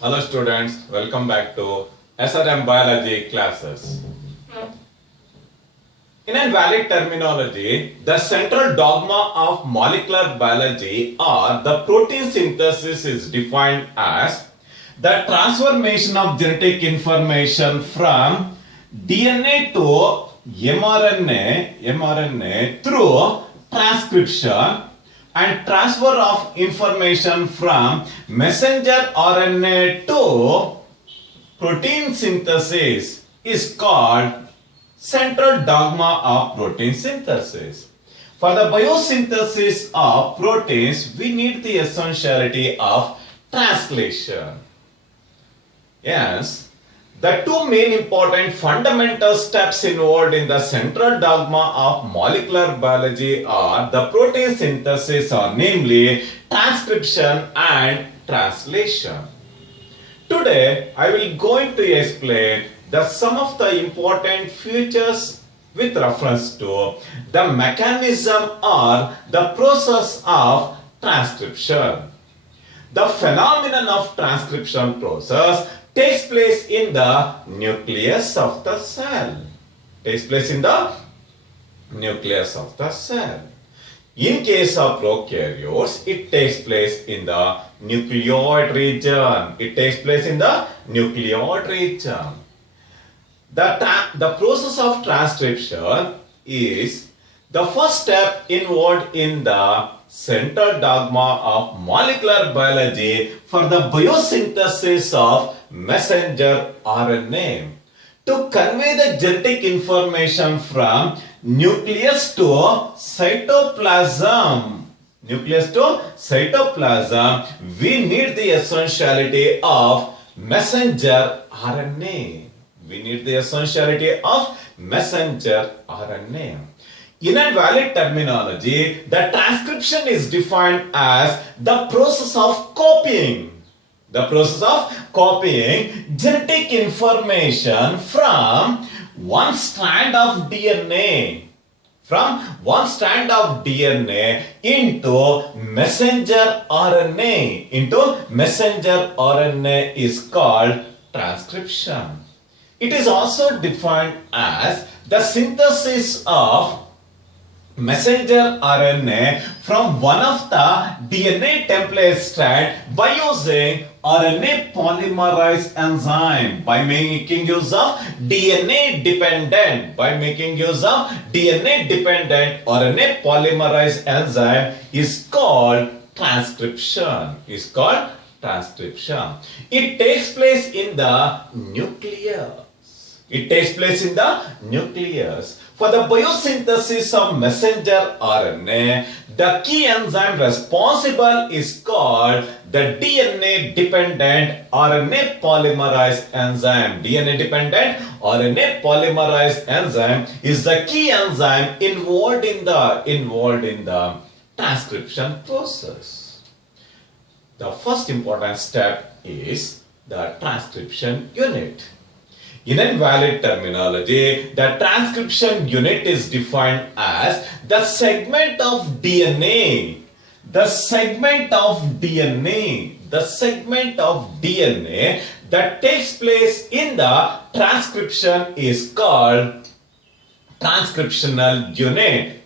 Hello students, welcome back to SRM biology classes. In invalid terminology, the central dogma of molecular biology or the protein synthesis is defined as the transformation of genetic information from DNA to mRNA through transcription and transfer of information from messenger RNA to protein synthesis is called central dogma of protein synthesis. For the biosynthesis of proteins, we need the essentiality of translation. Yes, the two main important fundamental steps involved in the central dogma of molecular biology are the protein synthesis, or namely transcription and translation. Today, I will going to explain some of the important features with reference to the mechanism or the process of transcription. The phenomenon of transcription process takes place in the nucleus of the cell. In case of prokaryotes, it takes place in the nucleoid region. The process of transcription is the first step involved in the central dogma of molecular biology for the biosynthesis of messenger RNA. To convey the genetic information from nucleus to cytoplasm, we need the essentiality of messenger RNA. In invalid terminology, the transcription is defined as the process of copying genetic information from one strand of DNA into messenger RNA is called transcription. It is also defined as the synthesis of messenger RNA from one of the DNA template strand by using RNA polymerase enzyme, by making use of DNA dependent RNA polymerase enzyme is called transcription. It takes place in the nucleus. For the biosynthesis of messenger RNA, the key enzyme responsible is called the DNA-dependent RNA polymerase enzyme. DNA-dependent RNA polymerase enzyme is the key enzyme involved in the transcription process. The first important step is the transcription unit. In invalid terminology, the transcription unit is defined as the segment of DNA that takes place in the transcription is called transcriptional unit.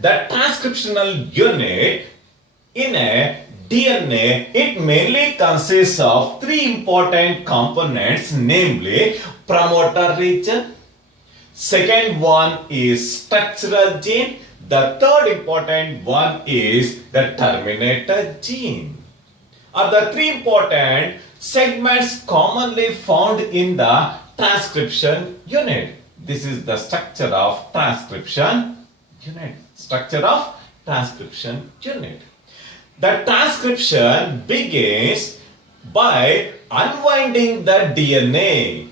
The transcriptional unit in a DNA, it mainly consists of three important components, namely promoter region. Second one is structural gene. The third important one is the terminator gene. Are the three important segments commonly found in the transcription unit. This is the structure of transcription unit. The transcription begins by unwinding the DNA,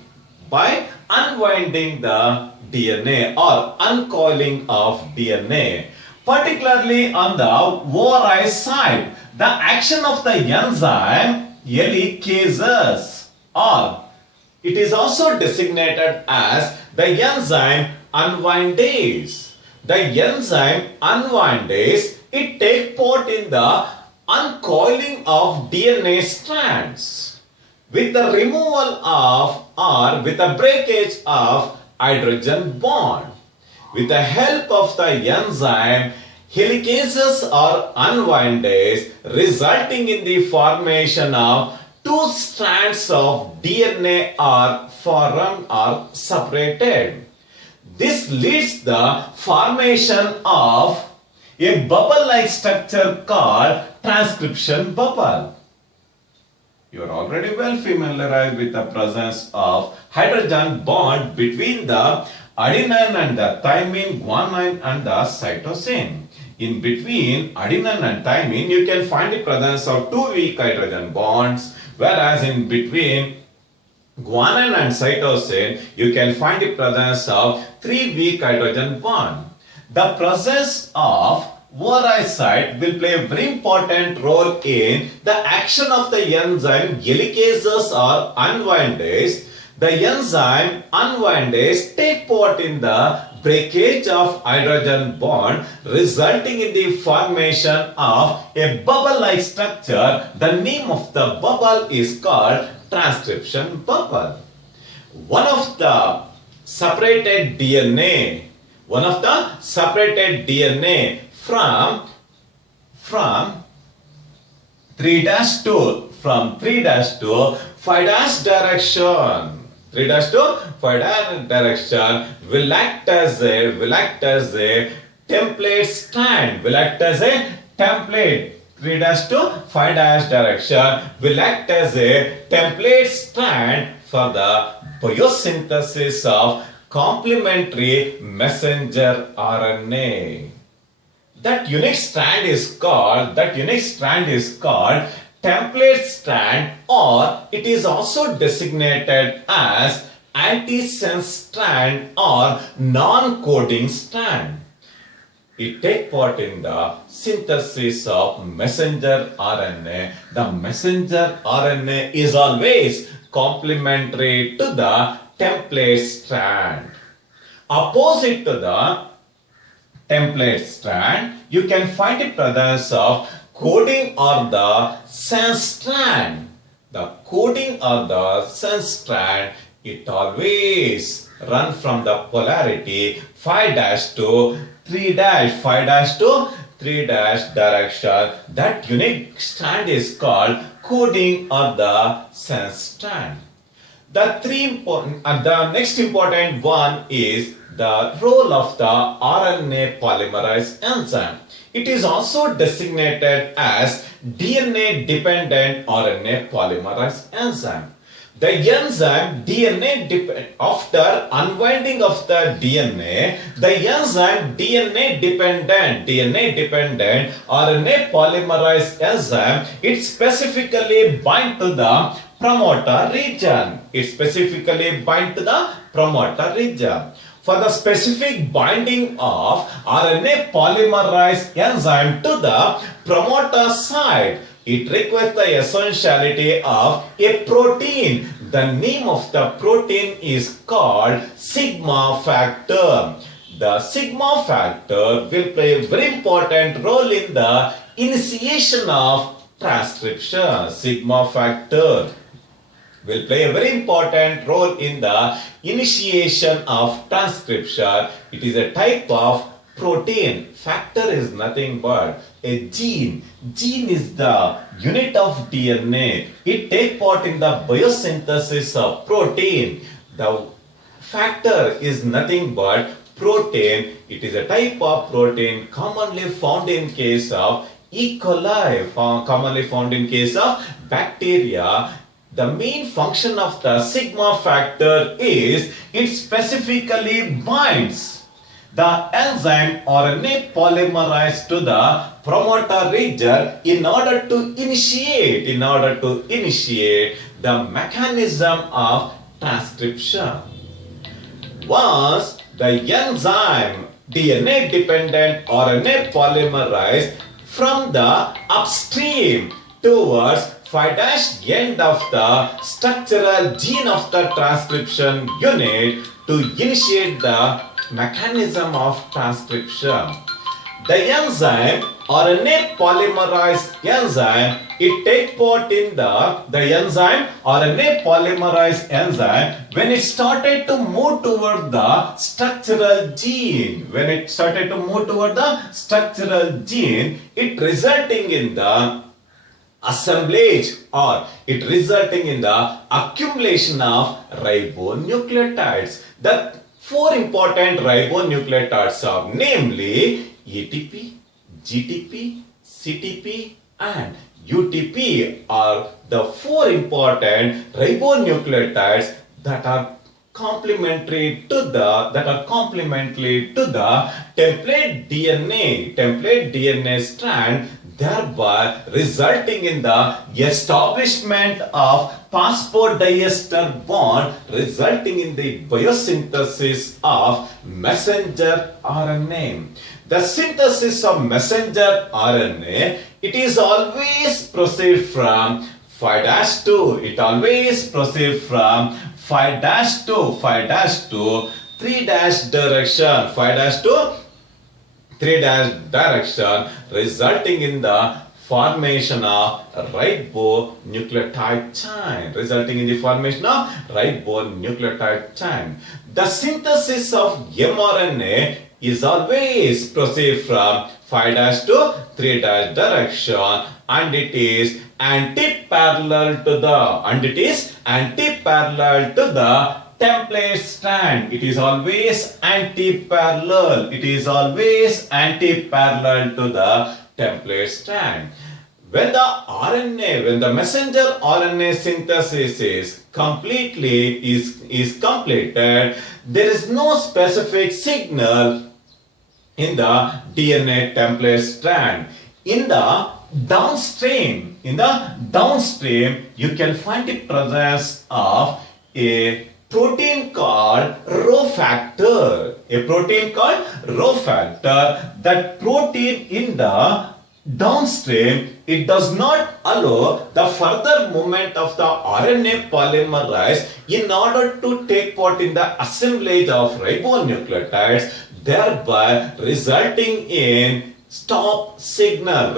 or uncoiling of DNA, particularly on the ORI side. The action of the enzyme helicases, or it is also designated as the enzyme unwindase. The enzyme unwindase, it takes part in the uncoiling of DNA strands with the removal of or with the breakage of hydrogen bond. With the help of the enzyme, helicases or unwinders, resulting in the formation of two strands of DNA are formed or separated. This leads the formation of a bubble-like structure called transcription bubble. You are already well familiarized with the presence of hydrogen bond between the adenine and the thymine, guanine and the cytosine. In between adenine and thymine, you can find the presence of two weak hydrogen bonds, whereas in between guanine and cytosine, you can find the presence of three weak hydrogen bonds. The presence of ORI site will play a very important role in the action of the enzyme helicases or unwinders. The enzyme unwinders take part in the breakage of hydrogen bond, resulting in the formation of a bubble-like structure. The name of the bubble is called transcription bubble. One of the separated DNA from 3-2 from 3-2 5- direction. 3-to 5 direction will act as a template strand. 3-to 5 direction will act as a template strand for the biosynthesis of complementary messenger RNA. That unique strand is called template strand, or it is also designated as antisense strand or non-coding strand. It takes part in the synthesis of messenger RNA. The messenger RNA is always complementary to the template strand. Opposite to the template strand, you can find the presence of coding or the sense strand. The coding or the sense strand, it always run from the polarity 5- to 3- 5- to 3- direction. That unique strand is called coding or the sense strand. The next important one is the role of the RNA polymerase enzyme. It is also designated as DNA-dependent RNA polymerase enzyme. The enzyme after unwinding of the DNA, the enzyme DNA-dependent RNA polymerase enzyme, it specifically binds to the promoter region. For the specific binding of RNA polymerase enzyme to the promoter site, it requires the essentiality of a protein. The name of the protein is called sigma factor. The sigma factor will play a very important role in the initiation of transcription. Sigma factor will play a very important role in the initiation of transcription. It is a type of protein. Factor is nothing but a gene. Gene is the unit of DNA. It takes part in the biosynthesis of protein. The factor is nothing but protein. It is a type of protein commonly found in case of E. coli, commonly found in case of bacteria. The main function of the sigma factor is it specifically binds the enzyme RNA polymerase to the promoter region in order to initiate the mechanism of transcription. Once the enzyme DNA-dependent RNA polymerase from the upstream towards 5' end of the structural gene of the transcription unit to initiate the mechanism of transcription. The enzyme RNA polymerase enzyme, it takes part in the enzyme RNA polymerase enzyme when it started to move toward the structural gene. When it started to move toward the structural gene, it resulting in the assemblage or it resulting in the accumulation of ribonucleotides. The four important ribonucleotides are namely ATP, GTP, CTP and UTP are the four important ribonucleotides that are complementary to the template DNA strand, thereby resulting in the establishment of phosphodiester bond, resulting in the biosynthesis of messenger RNA. The synthesis of messenger RNA, it is always proceed from 5' it always proceed from 5' to 3' direction, 5' to 3' direction, resulting in the formation of ribonucleotide chain, The synthesis of mRNA is always proceed from 5' to 3' direction, and it is anti-parallel to the template strand. It is always anti-parallel. It is always anti-parallel to the template strand. When the messenger RNA synthesis is completed, there is no specific signal in the DNA template strand. In the downstream, you can find the presence of a protein called Rho factor. That protein in the downstream, it does not allow the further movement of the RNA polymerase in order to take part in the assemblage of ribonucleotides, thereby resulting in stop signal.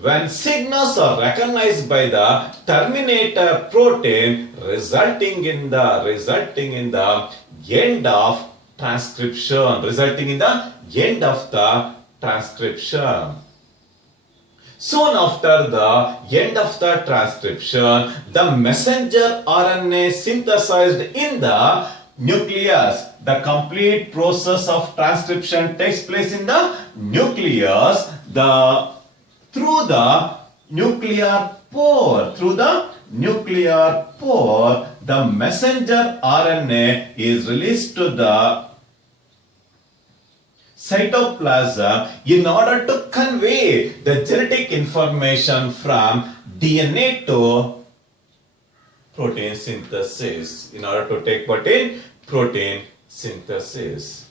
When signals are recognized by the terminator protein, resulting in the end of transcription. Soon after the end of the transcription, the messenger RNA synthesized in the nucleus. The complete process of transcription takes place in the nucleus. Through the nuclear pore, the messenger RNA is released to the cytoplasm in order to convey the genetic information from DNA to protein synthesis, in order to take part in protein synthesis.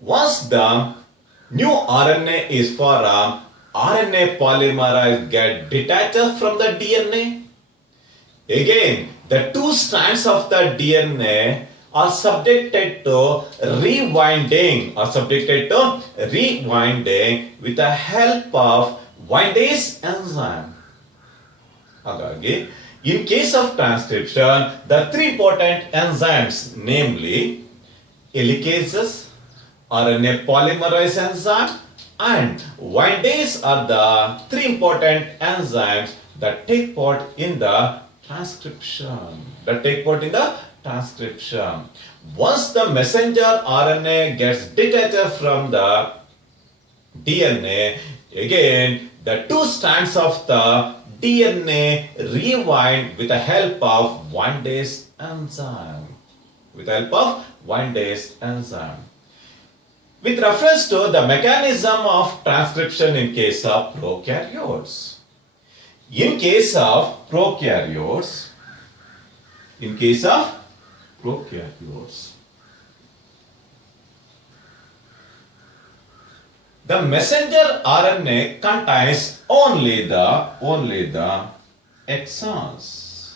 Once the new RNA is formed, RNA polymerase get detached from the DNA. Again, the two strands of the DNA are subjected to rewinding with the help of windase enzyme. In case of transcription, the three important enzymes, namely helicases, RNA polymerase enzyme, and windase are the three important enzymes that take part in the transcription. Once the messenger RNA gets detached from the DNA, again the two strands of the DNA rewind with the help of windase enzyme. With reference to the mechanism of transcription in case of prokaryotes. In case of prokaryotes, the messenger RNA contains only the exons.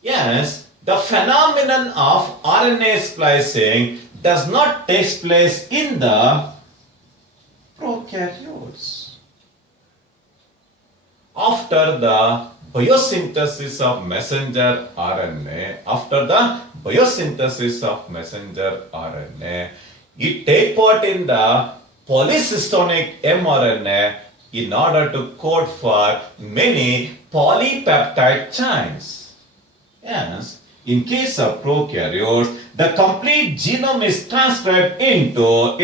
Yes, the phenomenon of RNA splicing does not take place in the prokaryotes. After the biosynthesis of messenger RNA, it take part in the polycystonic mRNA in order to code for many polypeptide chains. Yes, in case of prokaryotes, the complete genome is transcribed into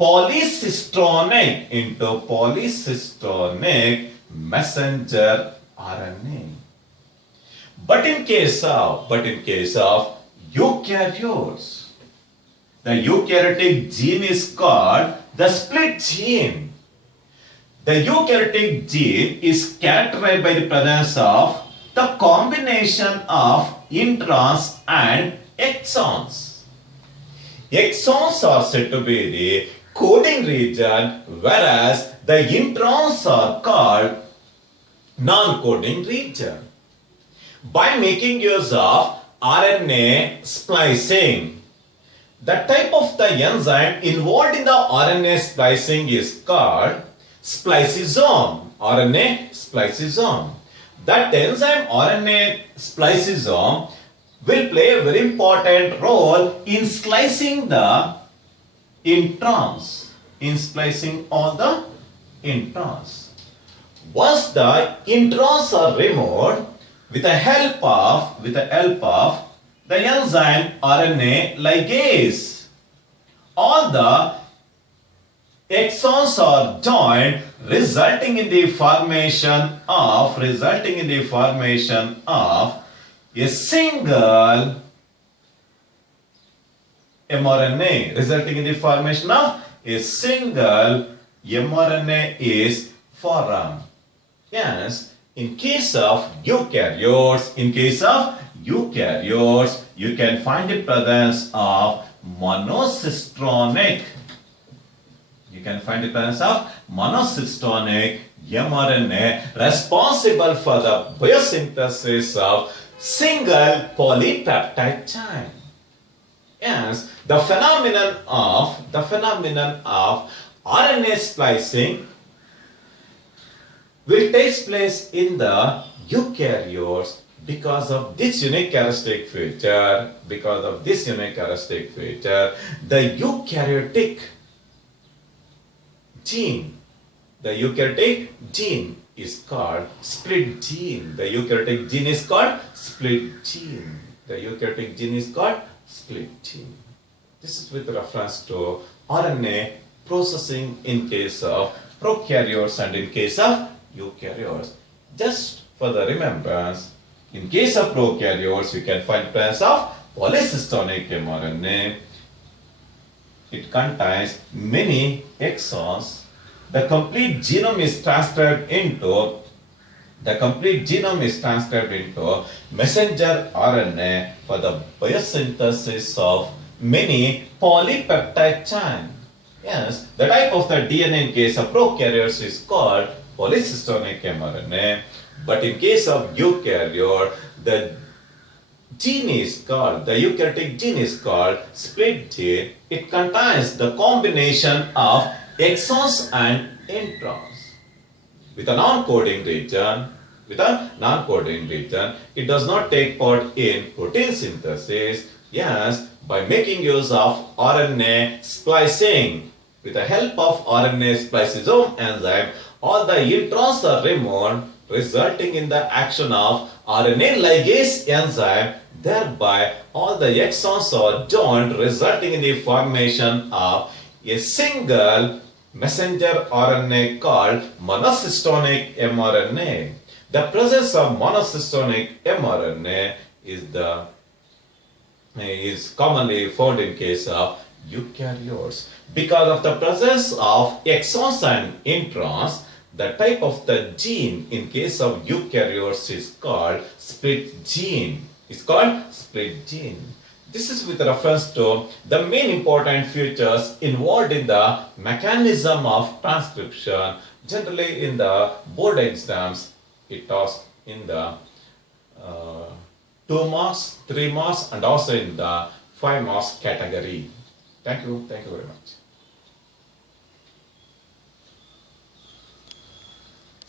polycystonic messenger RNA. But in case of eukaryotes, the eukaryotic gene is called the split gene. The eukaryotic gene is characterized by the presence of the combination of introns and exons. Exons are said to be the coding region, whereas the introns are called non-coding region. By making use of RNA splicing, the type of the enzyme involved in the RNA splicing is called spliceosome, RNA spliceosome. That enzyme RNA spliceosome will play a very important role in splicing the introns, in splicing all the introns. Once the introns are removed with the help of the enzyme RNA ligase, all the exons are joined, resulting in the formation of a single mRNA, is formed. Yes, in case of eukaryotes, you can find the presence of monocystonic. mRNA responsible for the biosynthesis of single polypeptide chain. Yes, the phenomenon of RNA splicing will take place in the eukaryotes because of this unique characteristic feature. The eukaryotic gene is called split gene. This is with reference to RNA processing in case of prokaryotes and in case of eukaryotes. Just for the remembrance, in case of prokaryotes, you can find presence of polycystonic mRNA. It contains many exons. The complete genome is transcribed into messenger RNA for the biosynthesis of many polypeptide chain. Yes, the type of the DNA in case of prokaryotes is called polycystonic mRNA, but in case of eukaryote, the eukaryotic gene is called split gene. It contains the combination of exons and introns. With a non-coding region, it does not take part in protein synthesis. Yes, by making use of RNA splicing, with the help of RNA spliceosome enzyme, all the introns are removed, resulting in the action of RNA ligase enzyme. Thereby, all the exons are joined, resulting in the formation of a single messenger RNA called monocystonic mRNA. The presence of monocystonic mRNA is commonly found in case of eukaryotes. Because of the presence of exons and introns, the type of the gene in case of eukaryotes is called split gene. This is with reference to the main important features involved in the mechanism of transcription. Generally in the board exams, it asks in the 2 marks, 3 marks and also in the 5 marks category. Thank you very much.